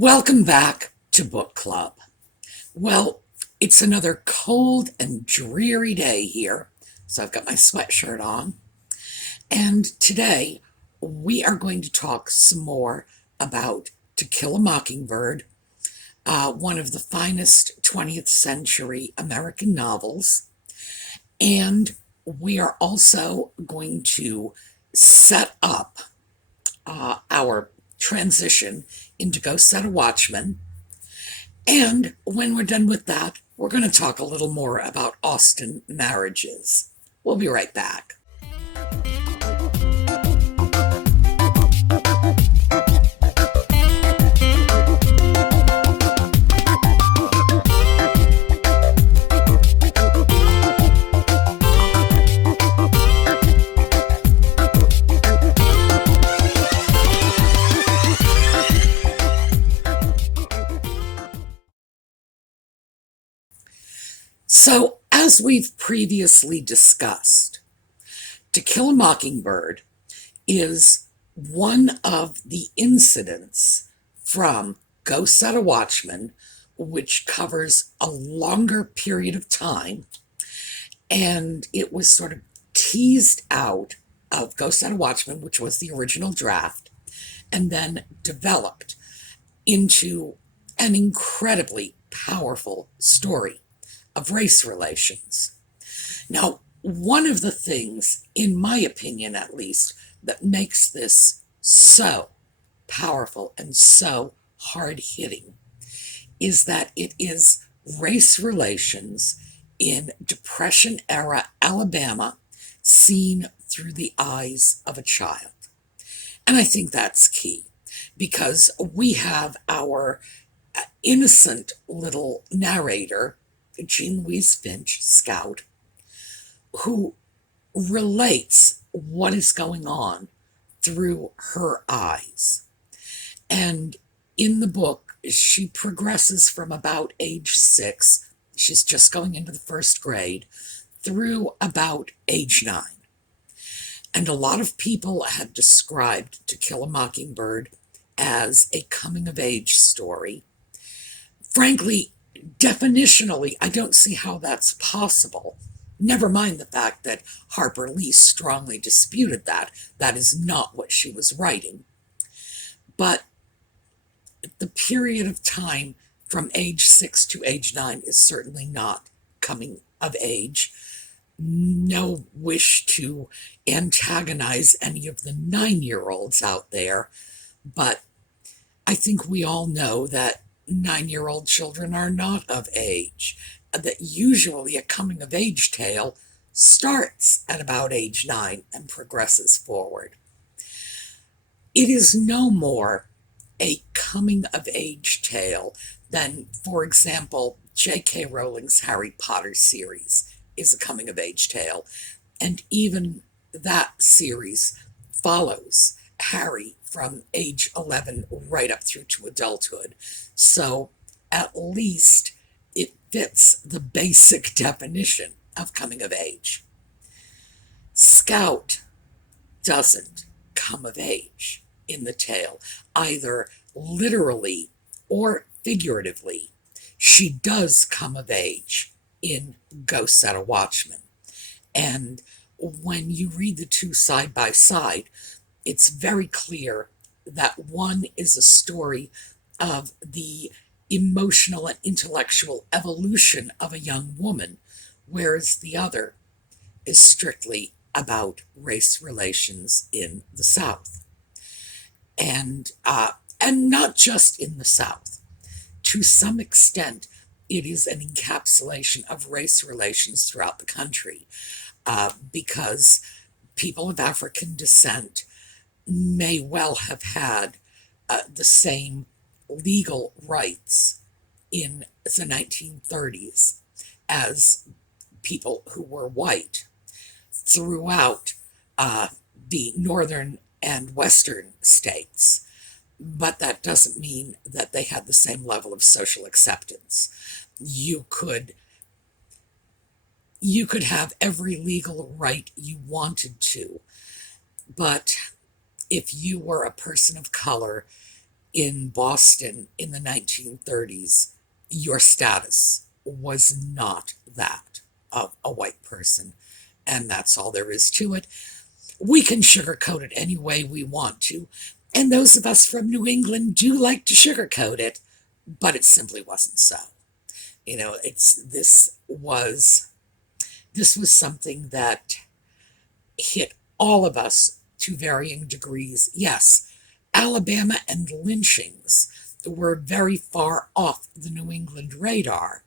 Welcome back to Book Club. Well, it's another cold and dreary day here, so I've got my sweatshirt on. And today we are going to talk some more about To Kill a Mockingbird, one of the finest 20th century American novels. And we are also going to set up our transition into Go Set a Watchman. And when we're done with that, we're going to talk a little more about Austen marriages. We'll be right back. So, as we've previously discussed, To Kill a Mockingbird is one of the incidents from Go Set a Watchman, which covers a longer period of time, and it was sort of teased out of Go Set a Watchman, which was the original draft, and then developed into an incredibly powerful story of race relations. Now, one of the things, in my opinion at least, that makes this so powerful and so hard-hitting is that it is race relations in Depression-era Alabama seen through the eyes of a child. And I think that's key, because we have our innocent little narrator, Jean Louise Finch, Scout, who relates what is going on through her eyes. And in the book, she progresses from about age 6, she's just going into the first grade, through about age 9. And a lot of people had described To Kill a Mockingbird as a coming-of-age story. Frankly, definitionally, I don't see how that's possible. Never mind the fact that Harper Lee strongly disputed that. That is not what she was writing. But the period of time from age 6 to age 9 is certainly not coming of age. No wish to antagonize any of the 9-year-olds out there, but I think we all know that 9-year-old children are not of age, that usually a coming-of-age tale starts at about age 9 and progresses forward. It is no more a coming-of-age tale than, for example, J.K. Rowling's Harry Potter series is a coming-of-age tale, and even that series follows Harry from age 11 right up through to adulthood. So at least it fits the basic definition of coming of age. Scout doesn't come of age in the tale, either literally or figuratively. She does come of age in Go Set a Watchman. And when you read the two side by side, it's very clear that one is a story of the emotional and intellectual evolution of a young woman, whereas the other is strictly about race relations in the South. And not just in the South. To some extent, it is an encapsulation of race relations throughout the country, because people of African descent may well have had the same legal rights in the 1930s as people who were white throughout the northern and western states. But that doesn't mean that they had the same level of social acceptance. You could have every legal right you wanted to, but if you were a person of color, in Boston in the 1930s, your status was not that of a white person. And that's all there is to it. We can sugarcoat it any way we want to. And those of us from New England do like to sugarcoat it, but it simply wasn't so. This was something that hit all of us to varying degrees. Yes, Alabama and lynchings were very far off the New England radar,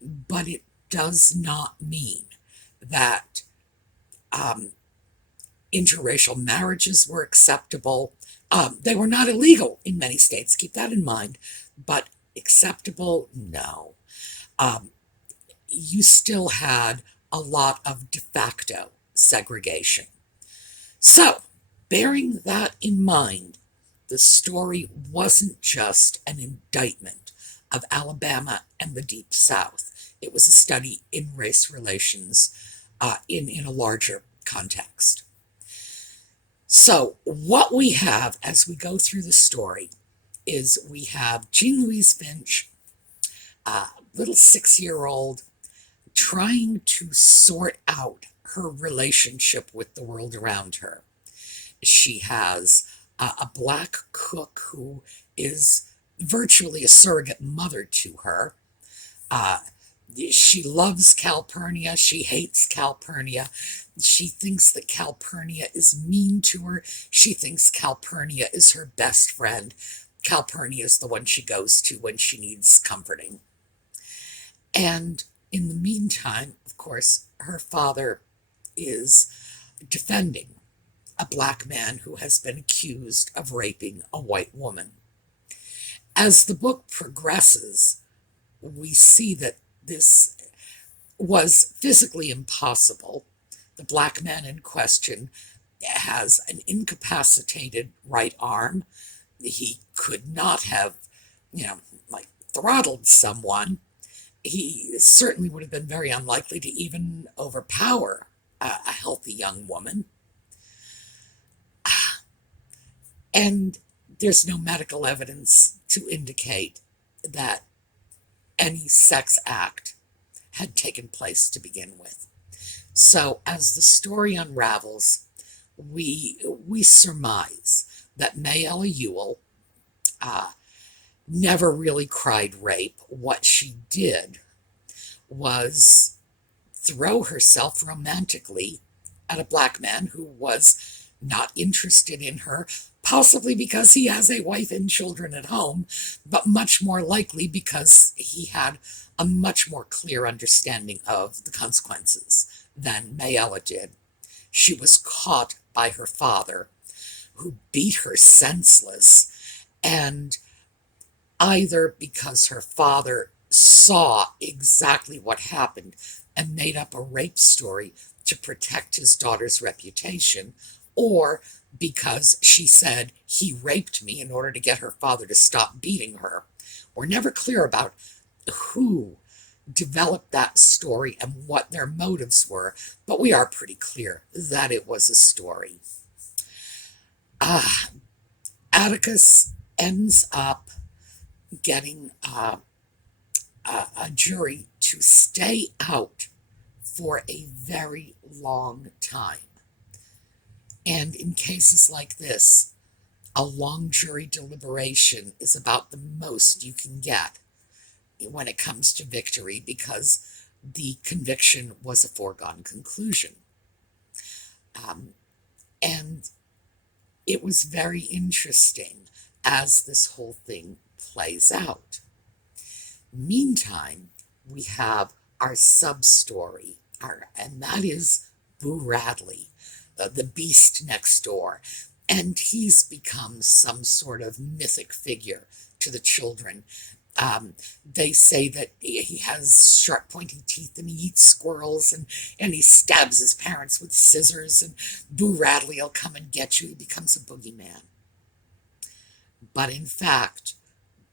but it does not mean that interracial marriages were acceptable. They were not illegal in many states, keep that in mind, but acceptable, no. You still had a lot of de facto segregation. So, bearing that in mind, the story wasn't just an indictment of Alabama and the Deep South. It was a study in race relations in a larger context. So, what we have as we go through the story is we have Jean Louise Finch, a little 6-year-old, trying to sort out her relationship with the world around her. She has a black cook who is virtually a surrogate mother to her. She loves Calpurnia. She hates Calpurnia. She thinks that Calpurnia is mean to her. She thinks Calpurnia is her best friend. Calpurnia is the one she goes to when she needs comforting. And in the meantime, of course, her father is defending a black man who has been accused of raping a white woman. As the book progresses, we see that this was physically impossible. The black man in question has an incapacitated right arm. He could not have, throttled someone. He certainly would have been very unlikely to even overpower a healthy young woman. And there's no medical evidence to indicate that any sex act had taken place to begin with. So as the story unravels, we surmise that Mayella Ewell never really cried rape. What she did was throw herself romantically at a black man who was not interested in her, possibly because he has a wife and children at home, but much more likely because he had a much more clear understanding of the consequences than Mayella did. She was caught by her father, who beat her senseless, and either because her father saw exactly what happened and made up a rape story to protect his daughter's reputation, or because she said he raped me in order to get her father to stop beating her. We're never clear about who developed that story and what their motives were, but we are pretty clear that it was a story. Atticus ends up getting a jury to stay out for a very long time. And in cases like this, a long jury deliberation is about the most you can get when it comes to victory, because the conviction was a foregone conclusion. And it was very interesting as this whole thing plays out. Meantime, we have our sub-story, and that is Boo Radley, the beast next door. And he's become some sort of mythic figure to the children. They say that he has sharp, pointy teeth, and he eats squirrels, and he stabs his parents with scissors, and Boo Radley will come and get you. He becomes a boogeyman. But in fact,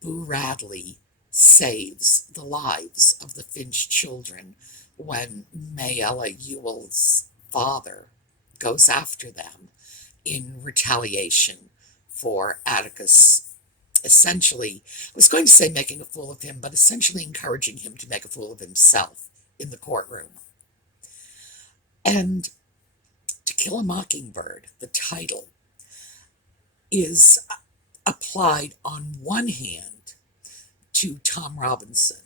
Boo Radley saves the lives of the Finch children when Mayella Ewell's father goes after them in retaliation for Atticus essentially, I was going to say making a fool of him, but essentially encouraging him to make a fool of himself in the courtroom. And To Kill a Mockingbird, the title, is applied on one hand to Tom Robinson.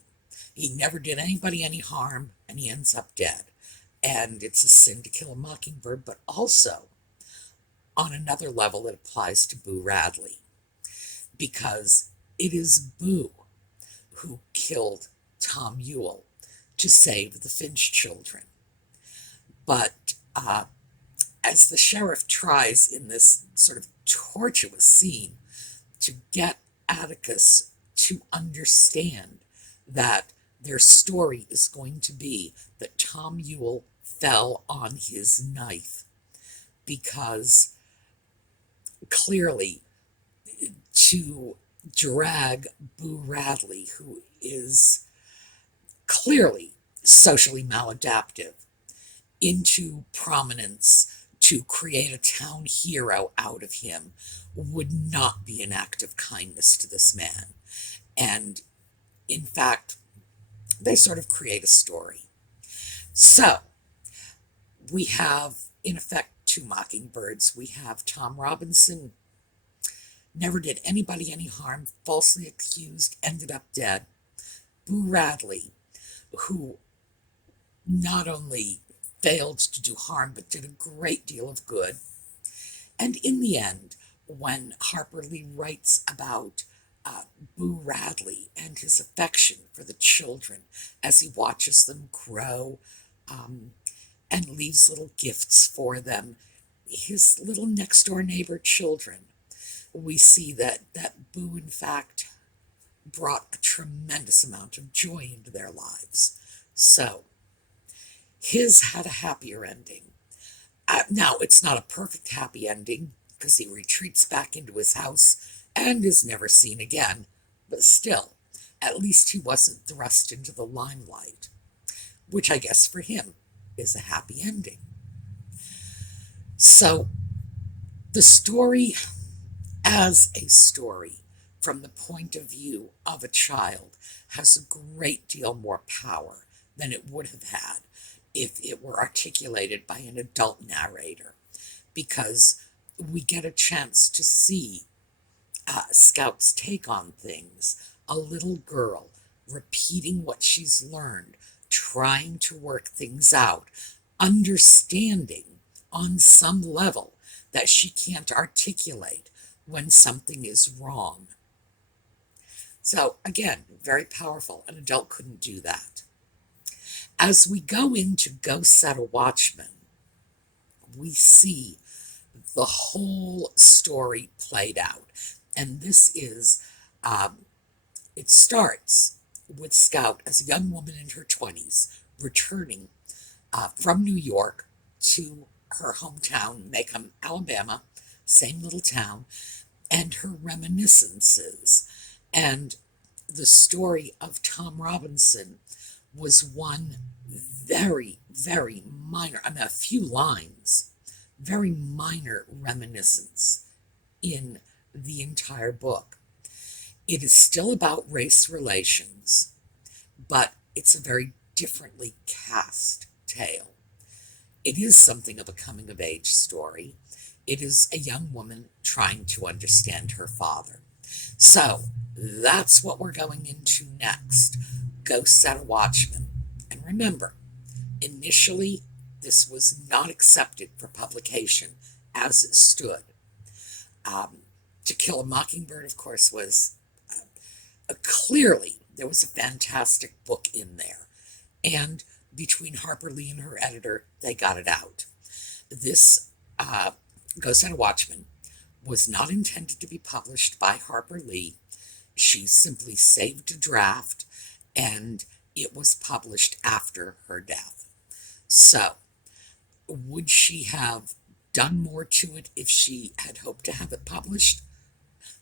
He never did anybody any harm, and he ends up dead. And it's a sin to kill a mockingbird, but also, on another level, it applies to Boo Radley, because it is Boo who killed Tom Ewell to save the Finch children. But as the sheriff tries in this sort of tortuous scene to get Atticus to understand that their story is going to be that Tom Ewell fell on his knife, because clearly to drag Boo Radley, who is clearly socially maladaptive, into prominence to create a town hero out of him would not be an act of kindness to this man. And in fact, they sort of create a story. So we have, in effect, two mockingbirds. We have Tom Robinson, never did anybody any harm, falsely accused, ended up dead. Boo Radley, who not only failed to do harm, but did a great deal of good. And in the end, when Harper Lee writes about Boo Radley and his affection for the children as he watches them grow and leaves little gifts for them, his little next-door neighbor children, we see that Boo, in fact, brought a tremendous amount of joy into their lives. So, his had a happier ending. Now, it's not a perfect happy ending, because he retreats back into his house and is never seen again, but still, at least he wasn't thrust into the limelight, which I guess for him is a happy ending. So, the story as a story from the point of view of a child has a great deal more power than it would have had if it were articulated by an adult narrator, because we get a chance to see Scout's take on things, a little girl repeating what she's learned, trying to work things out, understanding on some level that she can't articulate when something is wrong. So again, very powerful. An adult couldn't do that. As we go into Go Set a Watchman, we see the whole story played out. And this is, it starts with Scout as a young woman in her 20s, returning from New York to her hometown, Macomb, Alabama, same little town, and her reminiscences. And the story of Tom Robinson was one very, very minor, a few lines, very minor reminiscence in the entire book. It is still about race relations, but it's a very differently cast tale. It is something of a coming-of-age story. It is a young woman trying to understand her father. So, that's what we're going into next. Go Set a Watchman. And remember, initially, this was not accepted for publication as it stood. To Kill a Mockingbird, of course, was clearly, there was a fantastic book in there. And between Harper Lee and her editor, they got it out. This Go Set a Watchman was not intended to be published by Harper Lee. She simply saved a draft, and it was published after her death. So, would she have done more to it if she had hoped to have it published?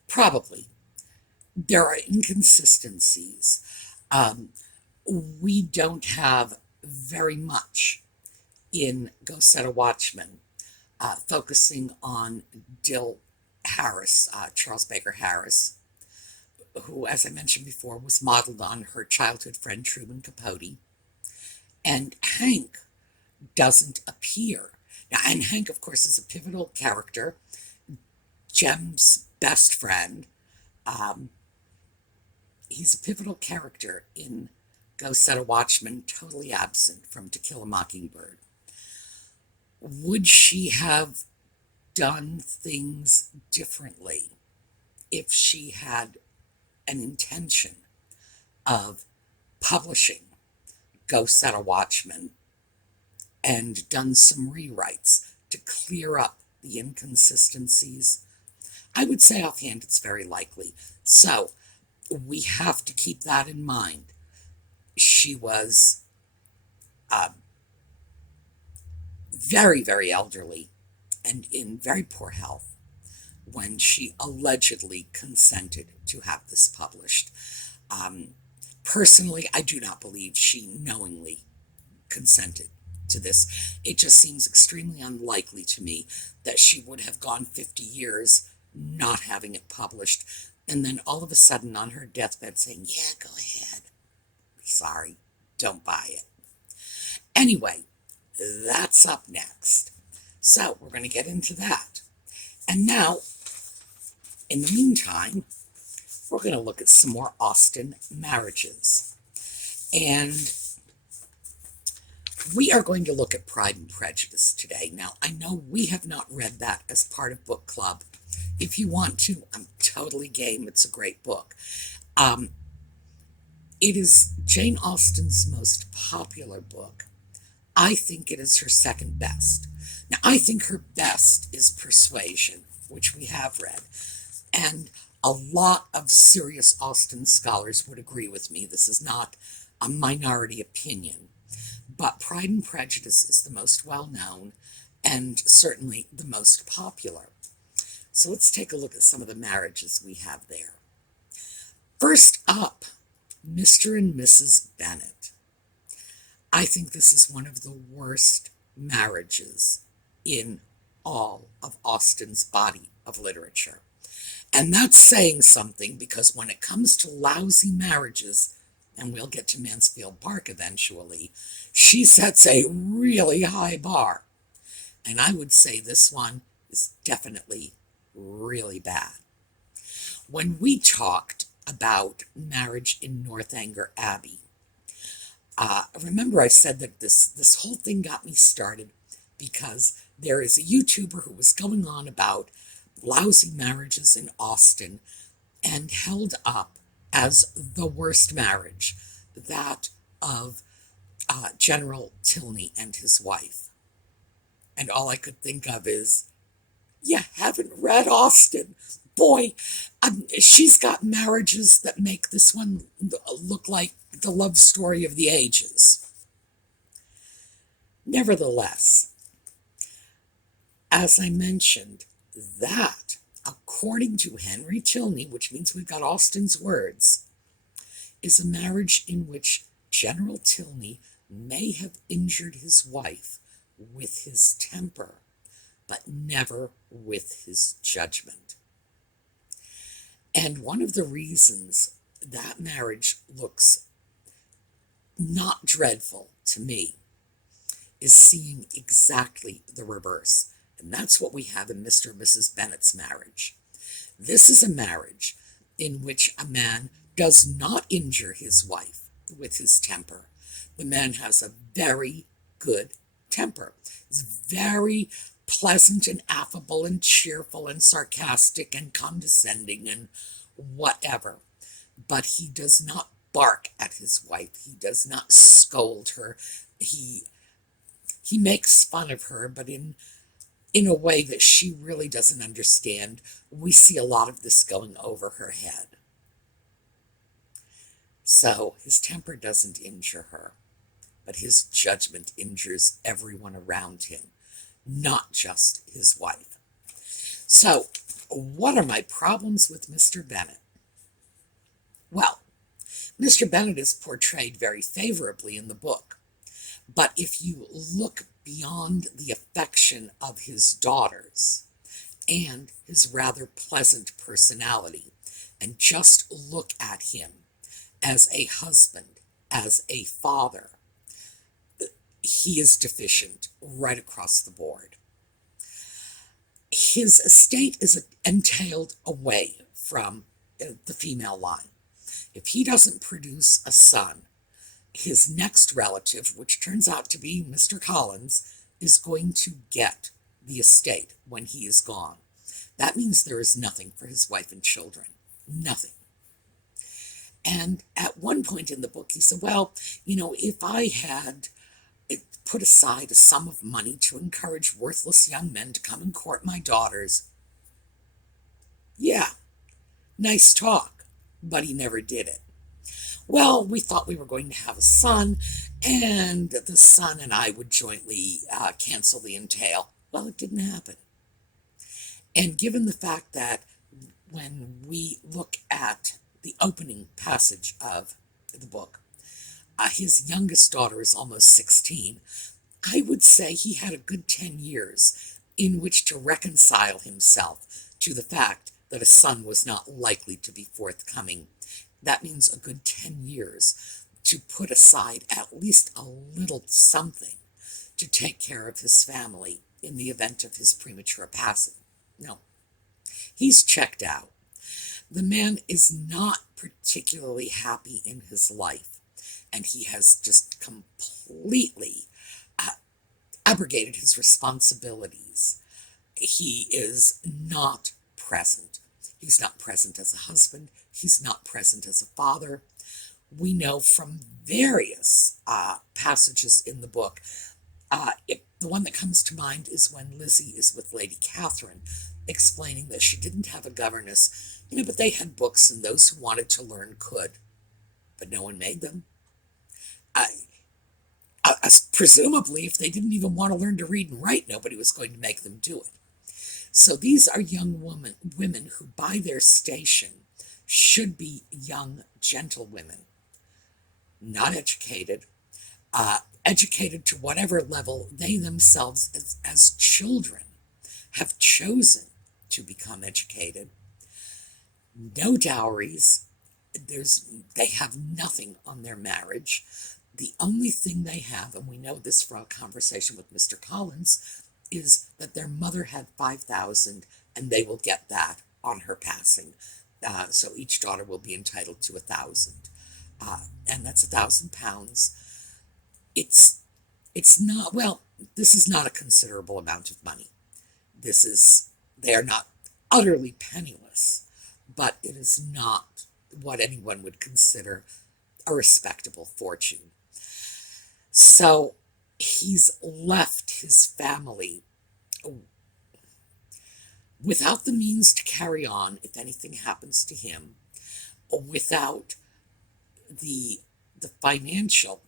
Probably. There are inconsistencies. We don't have very much in Go Set a Watchman focusing on Dill Harris, Charles Baker Harris. who, as I mentioned before, was modeled on her childhood friend Truman Capote. And Hank doesn't appear. Now, and Hank, of course, is a pivotal character, Jem's best friend. Um, he's a pivotal character in Go Set a Watchman, totally absent from To Kill a Mockingbird. Would she have done things differently if she had an intention of publishing Go Set a Watchman and done some rewrites to clear up the inconsistencies? I would say offhand it's very likely. So we have to keep that in mind. She was very, very elderly and in very poor health when she allegedly consented to have this published. Personally, I do not believe she knowingly consented to this. It just seems extremely unlikely to me that she would have gone 50 years not having it published and then all of a sudden on her deathbed saying, yeah, go ahead. Sorry, don't buy it. Anyway, that's up next. So we're going to get into that. And now, in the meantime, we're going to look at some more Austen marriages. And we are going to look at Pride and Prejudice today. Now, I know we have not read that as part of book club. If you want to, I'm totally game. It's a great book. It is Jane Austen's most popular book. I think it is her second best. Now, I think her best is Persuasion, which we have read. And a lot of serious Austen scholars would agree with me. This is not a minority opinion. But Pride and Prejudice is the most well-known and certainly the most popular. So let's take a look at some of the marriages we have there. First up, Mr. and Mrs. Bennet. I think this is one of the worst marriages in all of Austen's body of literature. And that's saying something because when it comes to lousy marriages, and we'll get to Mansfield Park eventually, she sets a really high bar. And I would say this one is definitely really bad. When we talked about Marriage in Northanger Abbey, remember I said that this whole thing got me started because there is a YouTuber who was going on about lousy marriages in Austen and held up as the worst marriage that of General Tilney and his wife. And all I could think of is, you haven't read Austen. Boy, she's got marriages that make this one look like the love story of the ages. Nevertheless, as I mentioned, that, according to Henry Tilney, which means we've got Austen's words, is a marriage in which General Tilney may have injured his wife with his temper, but never with his judgment. And one of the reasons that marriage looks not dreadful to me is seeing exactly the reverse. And that's what we have in Mr. and Mrs. Bennet's marriage. This is a marriage in which a man does not injure his wife with his temper. The man has a very good temper. He's very pleasant and affable and cheerful and sarcastic and condescending and whatever. But he does not bark at his wife. He does not scold her. He makes fun of her, but in a way that she really doesn't understand. We see a lot of this going over her head. So his temper doesn't injure her, but his judgment injures everyone around him, not just his wife. So what are my problems with Mr. Bennet? Well, Mr. Bennet is portrayed very favorably in the book. But if you look beyond the affection of his daughters and his rather pleasant personality, and just look at him as a husband, as a father, he is deficient right across the board. His estate is entailed away from the female line. If he doesn't produce a son, his next relative, which turns out to be Mr. Collins, is going to get the estate when he is gone. That means there is nothing for his wife and children. Nothing. And at one point in the book, he said, well, if I had put aside a sum of money to encourage worthless young men to come and court my daughters, yeah, nice talk, but he never did it. Well, we thought we were going to have a son, and the son and I would jointly cancel the entail. Well, it didn't happen. And given the fact that when we look at the opening passage of the book, his youngest daughter is almost 16, I would say he had a good 10 years in which to reconcile himself to the fact that a son was not likely to be forthcoming. That means a good 10 years to put aside at least a little something to take care of his family in the event of his premature passing. No, he's checked out. The man is not particularly happy in his life, and he has just completely abrogated his responsibilities. He is not present. He's not present as a husband. He's not present as a father. We know from various passages in the book, the one that comes to mind is when Lizzie is with Lady Catherine, explaining that she didn't have a governess, but they had books and those who wanted to learn could, but no one made them. Presumably, if they didn't even want to learn to read and write, nobody was going to make them do it. So these are young women who, by their station, should be young gentlewomen, not educated, educated to whatever level they themselves as children have chosen to become educated. No dowries. They have nothing on their marriage. The only thing they have, and we know this from a conversation with Mr. Collins, is that their mother had 5,000 and they will get that on her passing. So each daughter will be entitled to 1,000. And that's 1,000 pounds. It's not, well, this is not a considerable amount of money. They are not utterly penniless, but it is not what anyone would consider a respectable fortune. So he's left his family without the means to carry on if anything happens to him, without the financial,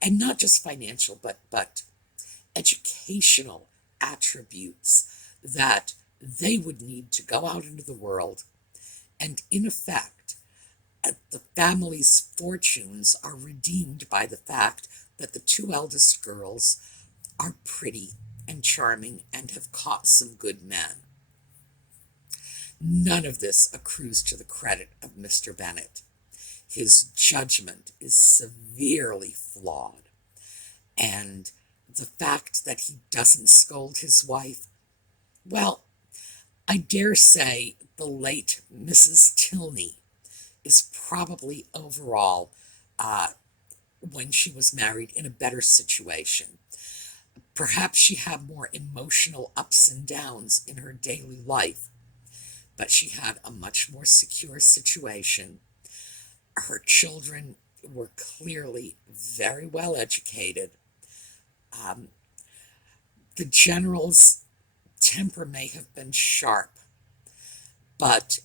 and not just financial, but educational attributes that they would need to go out into the world. And in effect, the family's fortunes are redeemed by the fact that the two eldest girls are pretty and charming and have caught some good men. None of this accrues to the credit of Mr. Bennet. His judgment is severely flawed, and the fact that he doesn't scold his wife, well, I dare say the late Mrs. Tilney is probably overall, when she was married, in a better situation. Perhaps she had more emotional ups and downs in her daily life, but she had a much more secure situation. Her children were clearly very well educated. The general's temper may have been sharp, but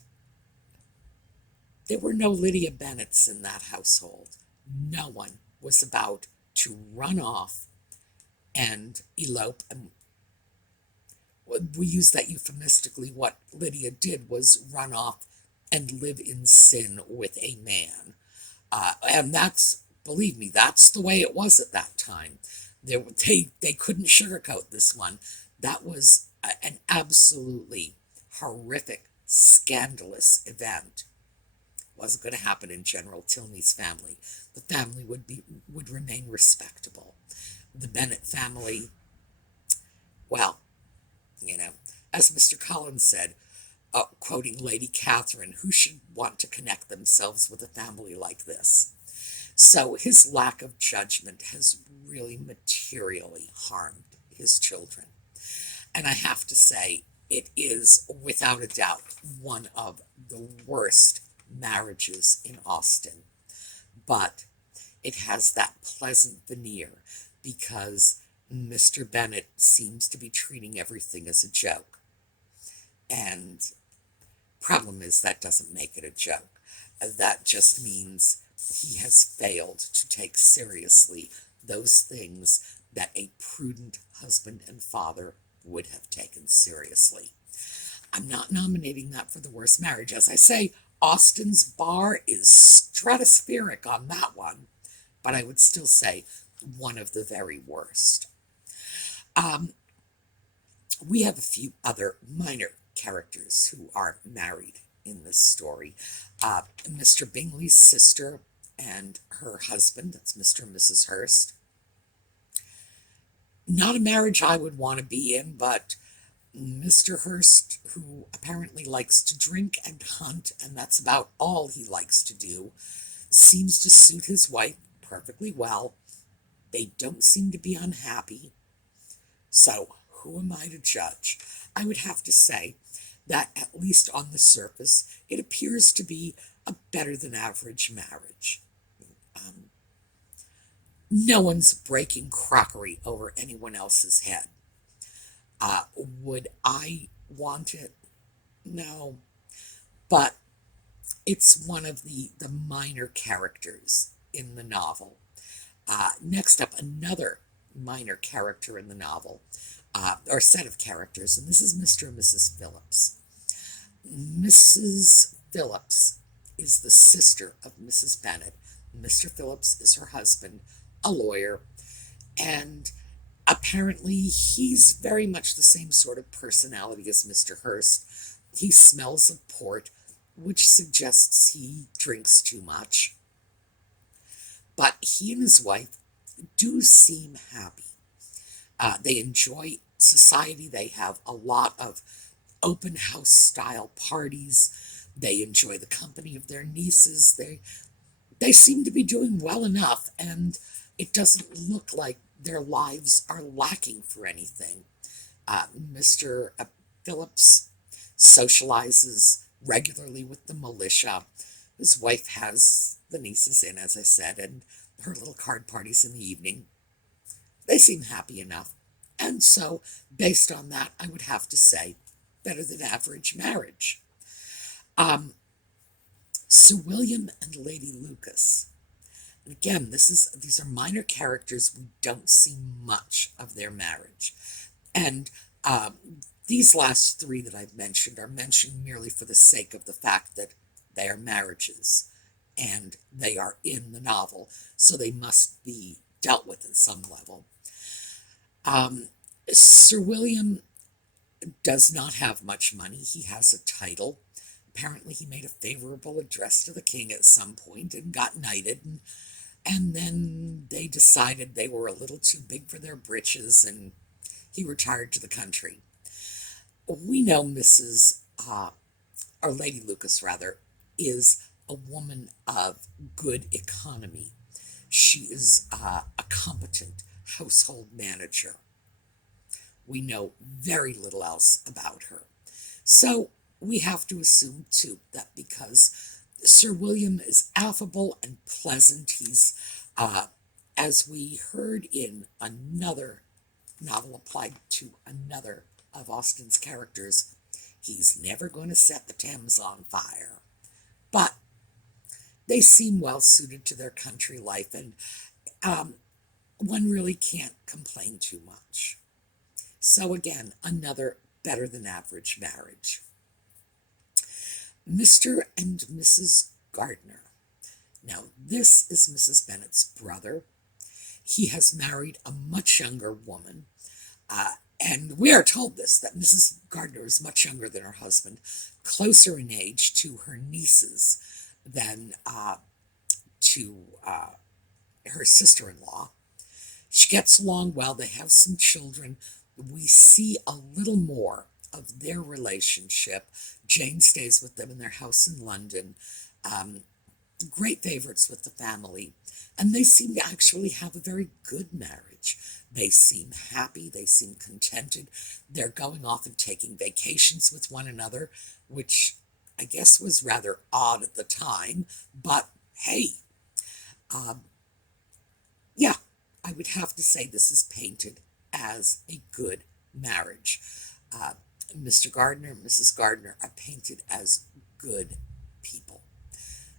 there were no Lydia Bennets in that household. No one was about to run off and elope. And we use that euphemistically. What Lydia did was run off and live in sin with a man. And that's, believe me, that's the way it was at that time. They couldn't sugarcoat this one. That was an absolutely horrific scandalous event. Wasn't going to happen in General Tilney's family. The family would remain respectable. The Bennet family, well, you know, as Mr. Collins said, quoting Lady Catherine, who should want to connect themselves with a family like this? So his lack of judgment has really materially harmed his children. And I have to say, it is without a doubt one of the worst marriages in Austen. But it has that pleasant veneer because Mr. Bennet seems to be treating everything as a joke. And problem is that doesn't make it a joke. That just means he has failed to take seriously those things that a prudent husband and father would have taken seriously. I'm not nominating that for the worst marriage. As I say, Austen's bar is stratospheric on that one, but I would still say one of the very worst. We have a few other minor characters who are married in this story. Mr. Bingley's sister and her husband, that's Mr. and Mrs. Hurst. Not a marriage I would want to be in, but Mr. Hurst, who apparently likes to drink and hunt, and that's about all he likes to do, seems to suit his wife perfectly well. They don't seem to be unhappy. So, who am I to judge? I would have to say that, at least on the surface, it appears to be a better than average marriage. No one's breaking crockery over anyone else's head. Would I want it? No. But it's one of the minor characters in the novel. Next up, another minor character in the novel, or set of characters, and this is Mr. and Mrs. Phillips. Mrs. Phillips is the sister of Mrs. Bennet. Mr. Phillips is her husband, a lawyer, and apparently he's very much the same sort of personality as Mr. Hurst. He smells of port, which suggests he drinks too much. But he and his wife do seem happy. They enjoy society. They have a lot of open house style parties. They enjoy the company of their nieces. They seem to be doing well enough, and it doesn't look like their lives are lacking for anything. Mr. Phillips socializes regularly with the militia. His wife has the nieces in, as I said, and her little card parties in the evening. They seem happy enough. And so, based on that, I would have to say, better than average marriage. Sir William and Lady Lucas. And again, these are minor characters. We don't see much of their marriage. And these last three that I've mentioned are mentioned merely for the sake of the fact that they are marriages and they are in the novel, so they must be dealt with at some level. Sir William does not have much money. He has a title. Apparently he made a favorable address to the king at some point and got knighted, and then they decided they were a little too big for their britches, and he retired to the country. We know or Lady Lucas rather, is a woman of good economy. She is a competent household manager. We know very little else about her. So we have to assume, too, that because Sir William is affable and pleasant, he's, as we heard in another novel applied to another of Austen's characters, he's never going to set the Thames on fire. But they seem well suited to their country life, and one really can't complain too much. So again, another better than average marriage. Mr. and Mrs. Gardiner. Now, this is Mrs. Bennet's brother. He has married a much younger woman, And we are told this, that Mrs. Gardner is much younger than her husband, closer in age to her nieces than to her sister-in-law. She gets along well. They have some children. We see a little more of their relationship. Jane stays with them in their house in London. Great favorites with the family. And they seem to actually have a very good marriage. They seem happy. They seem contented. They're going off and taking vacations with one another, which I guess was rather odd at the time. But hey, yeah, I would have to say this is painted as a good marriage. Mr. Gardner and Mrs. Gardner are painted as good people.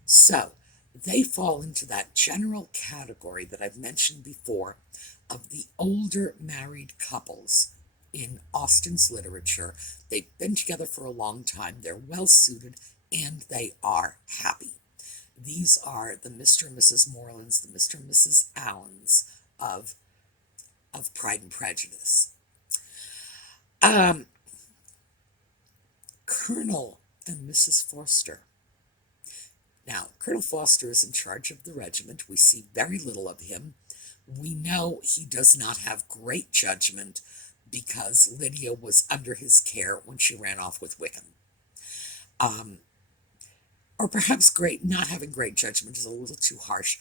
So they fall into that general category that I've mentioned before of the older married couples in Austen's literature. They've been together for a long time, they're well suited, and they are happy. These are the Mr. and Mrs. Morlands, the Mr. and Mrs. Allens of Pride and Prejudice. Colonel and Mrs. Forster. Now, Colonel Forster is in charge of the regiment. We see very little of him. We know he does not have great judgment because Lydia was under his care when she ran off with Wickham. Or perhaps not having great judgment is a little too harsh.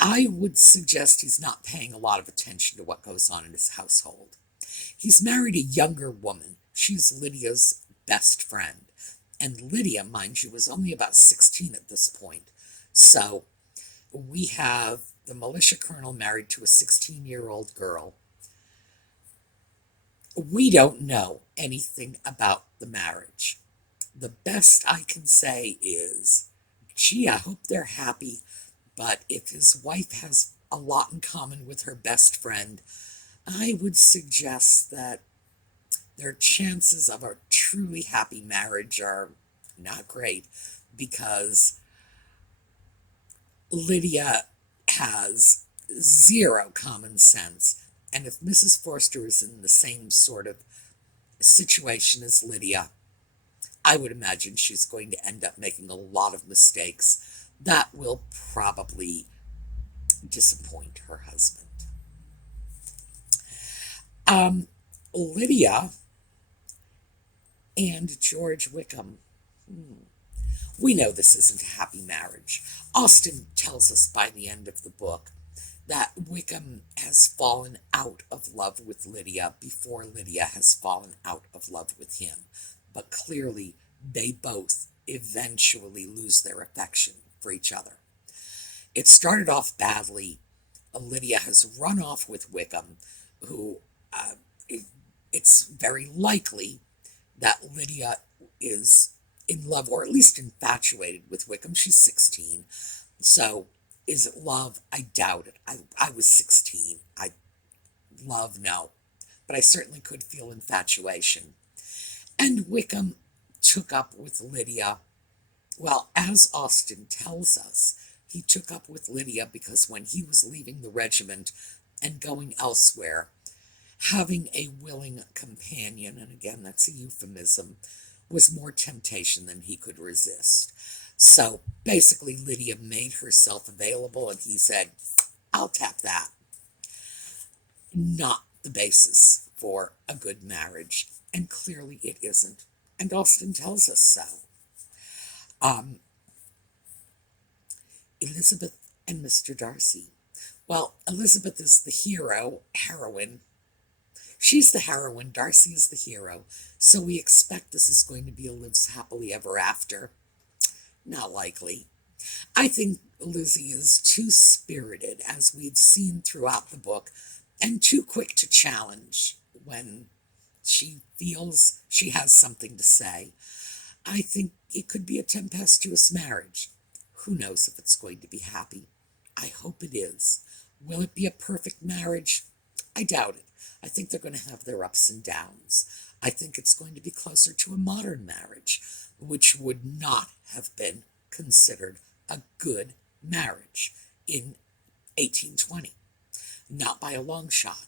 I would suggest he's not paying a lot of attention to what goes on in his household. He's married a younger woman. She's Lydia's best friend. And Lydia, mind you, was only about 16 at this point. So we have the militia colonel married to a 16-year-old girl. We don't know anything about the marriage. The best I can say is, gee, I hope they're happy, but if his wife has a lot in common with her best friend, I would suggest that their chances of a truly happy marriage are not great, because Lydia has zero common sense, and if Mrs. Forster is in the same sort of situation as Lydia, I would imagine she's going to end up making a lot of mistakes that will probably disappoint her husband. Lydia and George Wickham. We know this isn't a happy marriage. Austen tells us by the end of the book that Wickham has fallen out of love with Lydia before Lydia has fallen out of love with him. But clearly, they both eventually lose their affection for each other. It started off badly. Lydia has run off with Wickham, who it's very likely that Lydia is in love, or at least infatuated with Wickham. She's 16. So is it love? I doubt it. I was 16. Love, no. But I certainly could feel infatuation. And Wickham took up with Lydia. Well, as Austen tells us, he took up with Lydia because when he was leaving the regiment and going elsewhere, having a willing companion, and again, that's a euphemism, was more temptation than he could resist. So basically, Lydia made herself available, and he said, I'll tap that. Not the basis for a good marriage, and clearly it isn't. And Austen tells us so. Elizabeth and Mr. Darcy. Well, Elizabeth is the heroine. She's the heroine, Darcy is the hero, so we expect this is going to be a lives happily ever after. Not likely. I think Lizzie is too spirited, as we've seen throughout the book, and too quick to challenge when she feels she has something to say. I think it could be a tempestuous marriage. Who knows if it's going to be happy? I hope it is. Will it be a perfect marriage? I doubt it. I think they're going to have their ups and downs. I think it's going to be closer to a modern marriage, which would not have been considered a good marriage in 1820. Not by a long shot.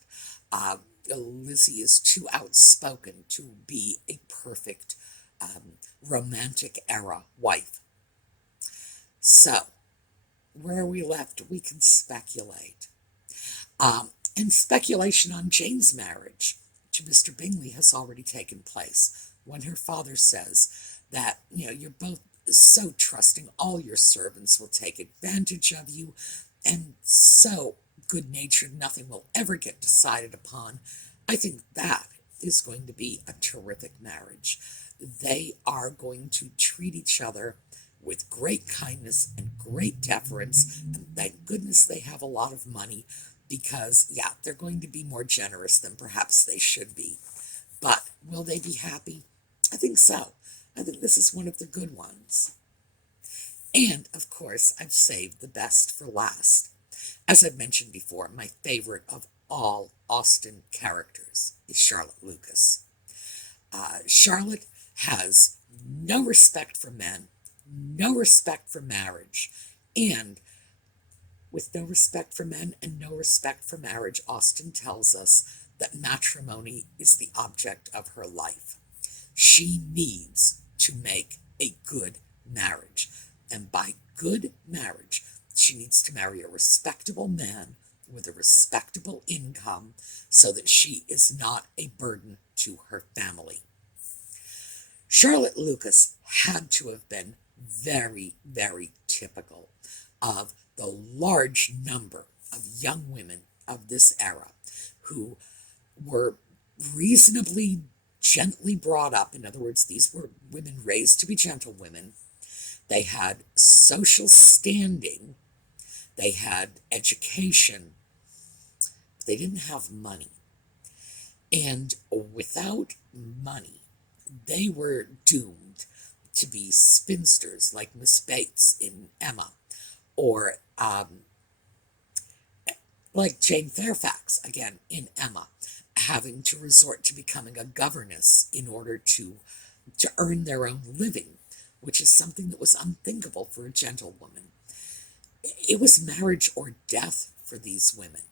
Lizzie is too outspoken to be a perfect romantic era wife. So, where are we left? We can speculate. And speculation on Jane's marriage to Mr. Bingley has already taken place when her father says that, you're both so trusting, all your servants will take advantage of you, and so good-natured, nothing will ever get decided upon. I think that is going to be a terrific marriage. They are going to treat each other with great kindness and great deference, and thank goodness they have a lot of money, because, yeah, they're going to be more generous than perhaps they should be. But will they be happy? I think so. I think this is one of the good ones. And, of course, I've saved the best for last. As I've mentioned before, my favorite of all Austen characters is Charlotte Lucas. Charlotte has no respect for men, no respect for marriage, and with no respect for men and no respect for marriage, Austen tells us that matrimony is the object of her life. She needs to make a good marriage, and by good marriage, she needs to marry a respectable man with a respectable income so that she is not a burden to her family. Charlotte Lucas had to have been very, very typical of the large number of young women of this era who were reasonably gently brought up. In other words, these were women raised to be gentlewomen. They had social standing. They had education. They didn't have money. And without money, they were doomed to be spinsters like Miss Bates in Emma, or like Jane Fairfax, again, in Emma, having to resort to becoming a governess in order to earn their own living, which is something that was unthinkable for a gentlewoman. It was marriage or death for these women.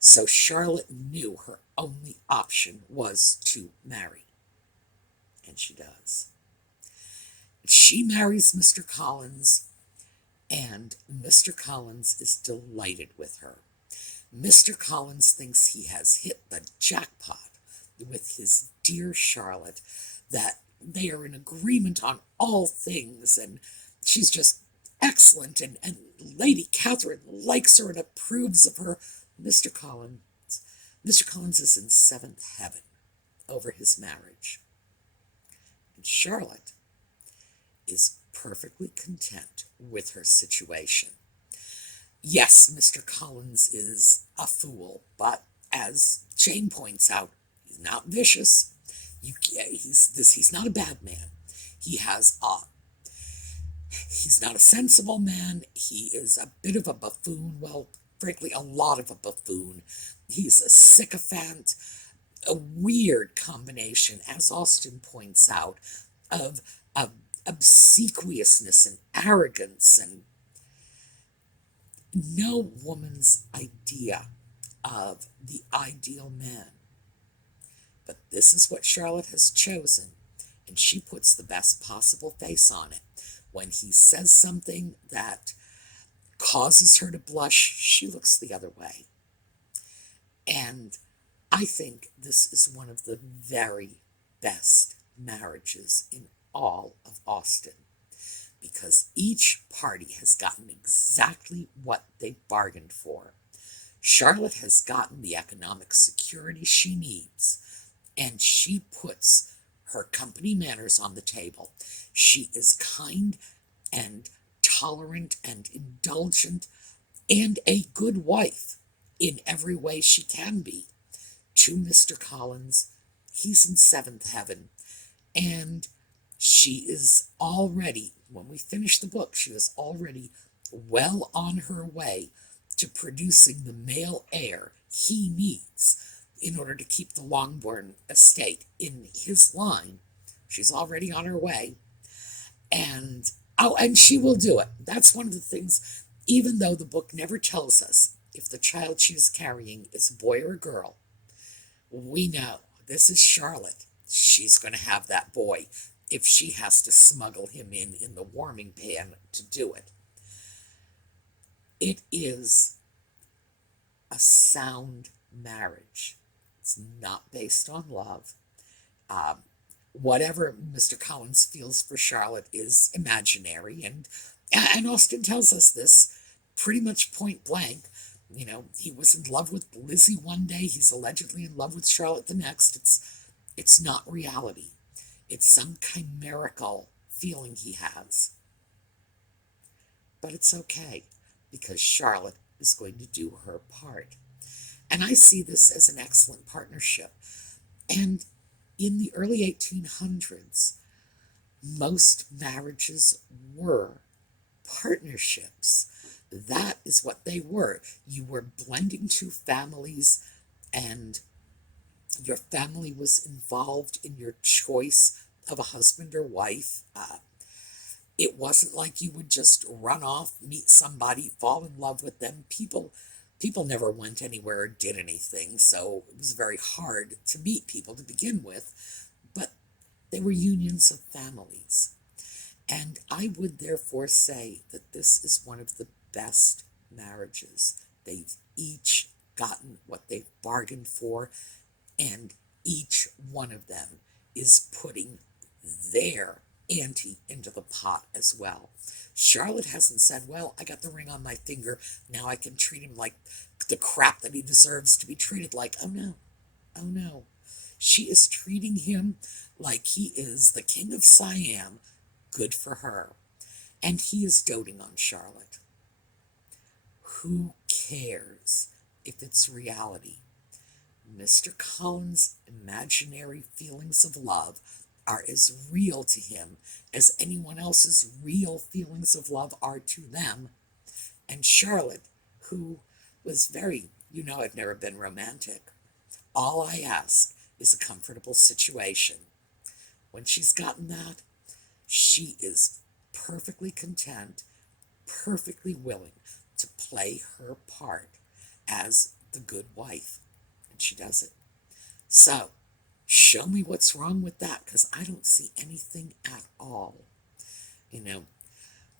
So Charlotte knew her only option was to marry. And she does. She marries Mr. Collins, and Mr. Collins is delighted with her. Mr. Collins thinks he has hit the jackpot with his dear Charlotte, that they are in agreement on all things, and she's just excellent, and Lady Catherine likes her and approves of her. Mr. Collins is in seventh heaven over his marriage. And Charlotte is perfectly content with her situation. Yes, Mr. Collins is a fool, but as Jane points out, he's not vicious. He's not a bad man. He's not a sensible man. He is a bit of a buffoon. Well, frankly, a lot of a buffoon. He's a sycophant, a weird combination, as Austen points out, of obsequiousness and arrogance, and no woman's idea of the ideal man. But this is what Charlotte has chosen, and she puts the best possible face on it. When he says something that causes her to blush, she looks the other way. And I think this is one of the very best marriages in all of Austen, because each party has gotten exactly what they bargained for. Charlotte has gotten the economic security she needs, and she puts her company manners on the table. She is kind and tolerant and indulgent and a good wife in every way she can be to Mr. Collins. He's in seventh heaven, and she is already, when we finish the book, she is already well on her way to producing the male heir he needs in order to keep the Longbourn estate in his line. She's already on her way. And she will do it. That's one of the things, even though the book never tells us if the child she is carrying is a boy or a girl, We know this is Charlotte. She's going to have that boy if she has to smuggle him in the warming pan to do it. It is a sound marriage. It's not based on love. Whatever Mr. Collins feels for Charlotte is imaginary, and Austen tells us this pretty much point blank. You know, he was in love with Lizzie one day, he's allegedly in love with Charlotte the next. It's not reality. It's some chimerical feeling he has. But it's okay, because Charlotte is going to do her part. And I see this as an excellent partnership. And in the early 1800s, most marriages were partnerships. That is what they were. You were blending two families, and your family was involved in your choice of a husband or wife. It wasn't like you would just run off, meet somebody, fall in love with them. People never went anywhere or did anything, so it was very hard to meet people to begin with. But they were unions of families. And I would therefore say that this is one of the best marriages. They've each gotten what they've bargained for, and each one of them is putting their ante into the pot as well. Charlotte hasn't said, well, I got the ring on my finger, now I can treat him like the crap that he deserves to be treated like. Oh no, oh no. She is treating him like he is the king of Siam. Good for her. And he is doting on Charlotte. Who cares if it's reality? Mr. Collins' imaginary feelings of love are as real to him as anyone else's real feelings of love are to them. And Charlotte, who was very, I've never been romantic. All I ask is a comfortable situation. When she's gotten that, she is perfectly content, perfectly willing to play her part as the good wife. And she does it. So, show me what's wrong with that, because I don't see anything at all.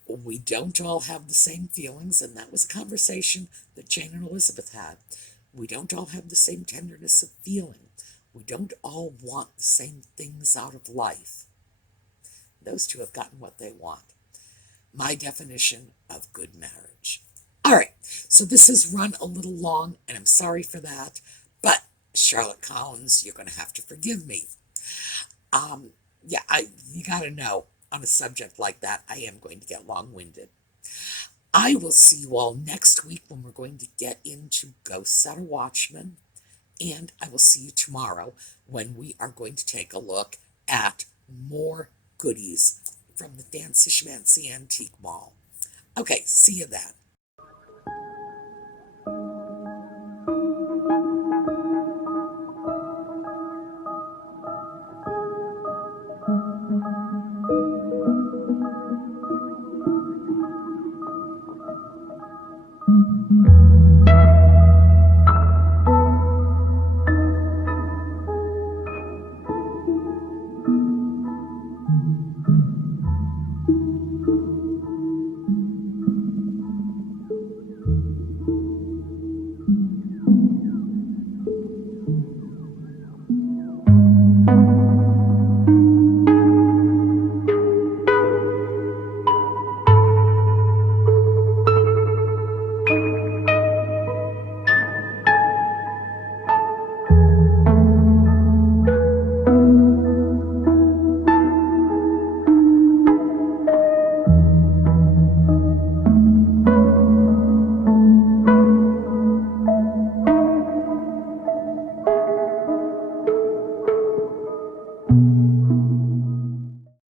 We don't all have the same feelings, and that was a conversation that Jane and Elizabeth had. We don't all have the same tenderness of feeling. We don't all want the same things out of life. Those two have gotten what they want. My definition of good marriage. All right, so this has run a little long, and I'm sorry for that, but Charlotte Collins, you're going to have to forgive me. You got to know, on a subject like that, I am going to get long-winded. I will see you all next week when we're going to get into Ghosts That Are Watchmen, and I will see you tomorrow when we are going to take a look at more goodies from the Fancy Schmancy Antique Mall. Okay, see you then.